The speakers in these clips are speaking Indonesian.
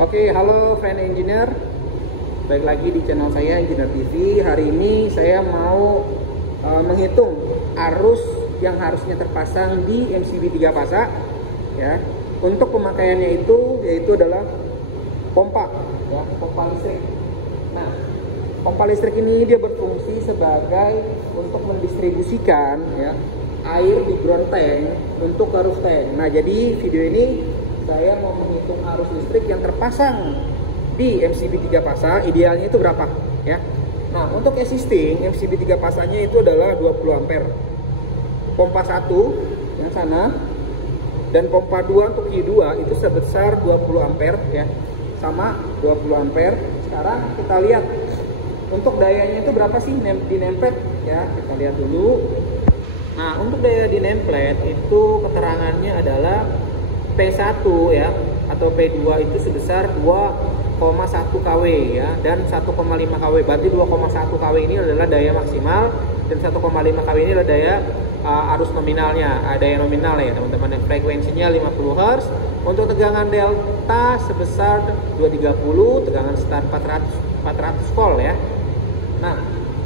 Oke, halo friend engineer. Baik lagi di channel saya Engineer TV. Hari ini saya mau menghitung arus yang harusnya terpasang di MCB 3 fasa ya. Untuk pemakaiannya itu yaitu adalah pompa ya, pompa listrik. Nah, pompa listrik ini dia berfungsi sebagai untuk mendistribusikan ya air di ground tank untuk ke roof tank. Nah, jadi video ini saya mau menghitung arus listrik yang terpasang di MCB 3 fasa, idealnya itu berapa ya. Nah, untuk existing MCB 3 fasanya itu adalah 20 ampere. Pompa 1 yang sana dan pompa 2 untuk Q2 itu sebesar 20 ampere ya. Sama 20 ampere. Sekarang kita lihat untuk dayanya itu berapa sih di nameplate ya. Kita lihat dulu. Nah, untuk daya di nameplate itu keterangannya adalah P1 ya atau P2 itu sebesar 2,1 kW ya dan 1,5 kW. Berarti 2,1 kW ini adalah daya maksimal dan 1,5 kW ini adalah daya arus nominalnya, daya nominal ya teman-teman. Frekuensinya 50 Hz. Untuk tegangan delta sebesar 230, tegangan start 400 volt ya. Nah,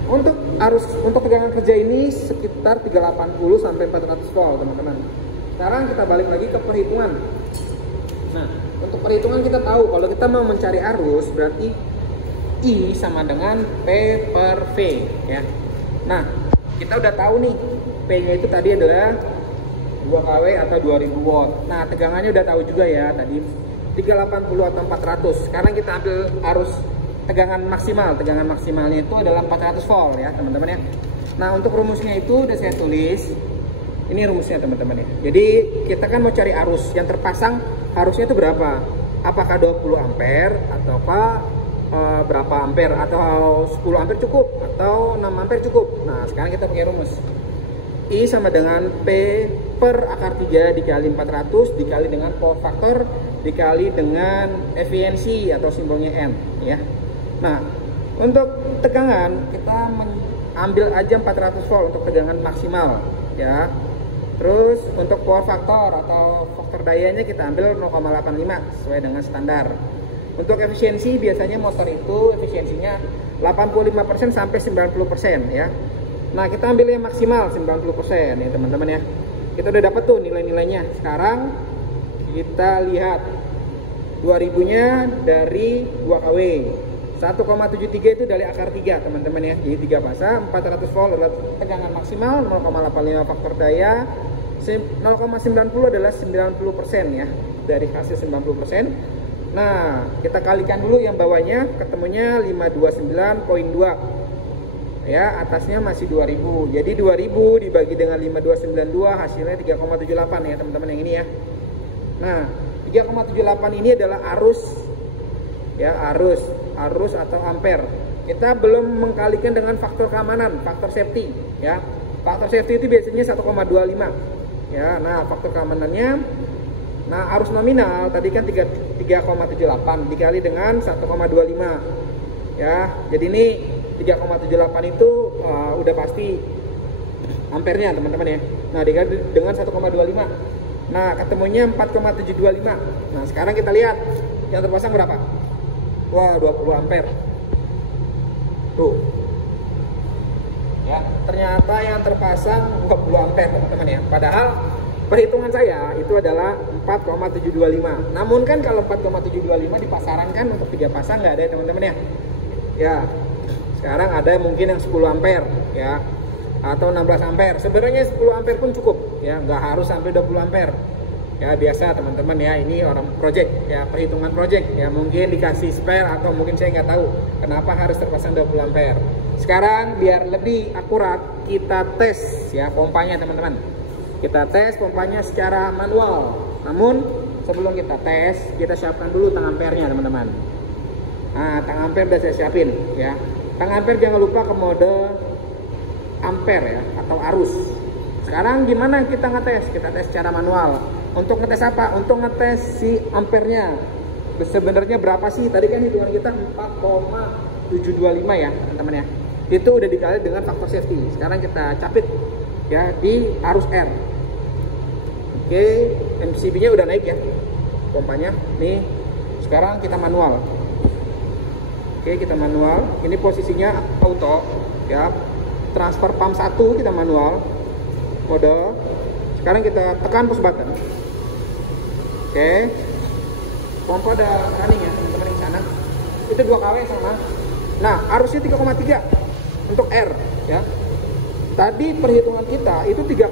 untuk tegangan kerja ini sekitar 380 sampai 400 volt teman-teman. Sekarang kita balik lagi ke perhitungan. Nah, untuk perhitungan kita tahu kalau kita mau mencari arus berarti I sama dengan P per V ya. Nah, kita udah tahu nih P-nya itu tadi adalah 2 kW atau 2000 watt. Nah, tegangannya udah tahu juga ya tadi 380 atau 400. Sekarang kita ambil arus tegangan maksimal. Tegangan maksimalnya itu adalah 400 volt ya, teman-teman ya. Nah, untuk rumusnya itu udah saya tulis. Ini rumusnya teman-teman ya. Jadi kita kan mau cari arus yang terpasang harusnya itu berapa? Apakah 20 ampere ataukah berapa ampere, atau 10 ampere cukup atau 6 ampere cukup? Nah, sekarang kita pakai rumus. I sama dengan P per akar 3 dikali 400 dikali dengan power factor dikali dengan efisiensi atau simbolnya N ya. Nah, untuk tegangan kita ambil aja 400 volt untuk tegangan maksimal ya. Terus untuk power factor atau faktor dayanya kita ambil 0,85 sesuai dengan standar. Untuk efisiensi biasanya motor itu efisiensinya 85% sampai 90% ya. Nah, kita ambil yang maksimal 90% ya teman-teman ya. Kita udah dapat tuh nilai-nilainya. Sekarang kita lihat 2000-nya dari 2 kW. 1,73 itu dari akar 3 teman-teman ya. Jadi 3 fasa 400 volt adalah tegangan maksimal, 0,85 faktor daya, 0,90 adalah 90% ya dari hasil 90%. Nah, kita kalikan dulu yang bawahnya, ketemunya 529,2 ya, atasnya masih 2000. Jadi 2000 dibagi dengan 5292 hasilnya 3,78 ya teman-teman yang ini ya. Nah, 3,78 ini adalah arus ya, arus atau ampere. Kita belum mengkalikan dengan faktor keamanan, faktor safety ya. Faktor safety itu biasanya 1,25 ya. Nah, faktor keamanannya, nah arus nominal tadi kan 3,78 dikali dengan 1,25 ya. Jadi ini 3,78 itu udah pasti ampernya teman-teman ya. Nah, dikali dengan 1,25. Nah, ketemunya 4,725. Nah, sekarang kita lihat yang terpasang berapa? Wah, 20 ampere. Tuh. Ya, ternyata yang terpasang 20 ampere teman-teman ya. Padahal perhitungan saya itu adalah 4,725. Namun kan kalau 4,725 di pasaran kan untuk 3 pasang nggak ada ya teman-teman ya. Ya. Sekarang ada mungkin yang 10 ampere ya. Atau 16 ampere. Sebenarnya 10 ampere pun cukup ya, nggak harus sampai 20 ampere. Ya, biasa teman-teman ya, ini orang project ya, perhitungan project ya, mungkin dikasih spare atau mungkin saya nggak tahu kenapa harus terpasang 20 ampere. Sekarang biar lebih akurat kita tes ya pompanya teman-teman. Kita tes pompanya secara manual. Namun sebelum kita tes, kita siapkan dulu tang ampernya teman-teman. Nah, tang ampere udah saya siapin ya. Tang ampere jangan lupa ke mode ampere ya atau arus. Sekarang gimana kita ngetes? Kita tes secara manual. Untuk ngetes apa? Untuk ngetes si ampernya. Sebenarnya berapa sih? Tadi kan hitungan kita 4,725 ya, teman-teman ya. Itu udah dikali dengan faktor safety. Sekarang kita capit ya di arus R. Oke, MCB-nya udah naik ya. Pompanya nih Sekarang kita manual. Oke, kita manual. Ini posisinya auto, ya. Transfer pump 1 kita manual. Mode. Sekarang kita tekan push button. Oke. Pompa udah running ya, teman-teman di sana. Itu 2 kW sama. Nah, arusnya 3,3 untuk R, ya. Tadi perhitungan kita itu 3,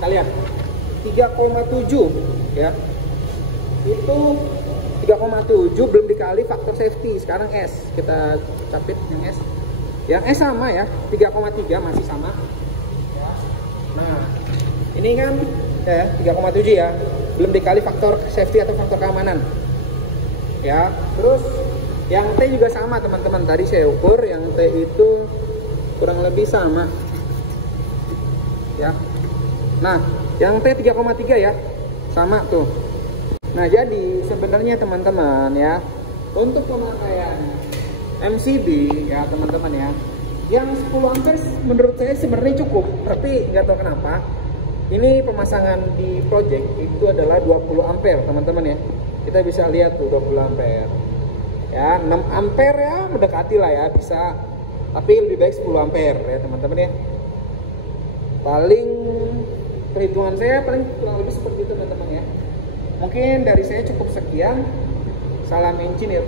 kita lihat 3,7, ya. Itu 3,7 belum dikali faktor safety. Sekarang S, kita capit yang S. Yang S sama ya, 3,3 masih sama. Ya. Nah, ini kan ya 3,7 ya, belum dikali faktor safety atau faktor keamanan. Ya, terus yang T juga sama teman-teman. Tadi saya ukur yang T itu kurang lebih sama. Ya. Nah, yang T 3,3 ya, sama tuh. Nah, jadi sebenarnya teman-teman ya, untuk pemakaian MCB ya teman-teman ya, yang 10 ampere menurut saya sebenarnya cukup, tapi nggak tahu kenapa ini pemasangan di project itu adalah 20 ampere teman-teman ya. Kita bisa lihat tuh 20 ampere ya, 6 ampere ya mendekati lah ya, bisa, tapi lebih baik 10 ampere ya teman-teman ya. Paling perhitungan saya paling kurang lebih seperti itu teman-teman ya. Mungkin dari saya cukup sekian. Salam engineer.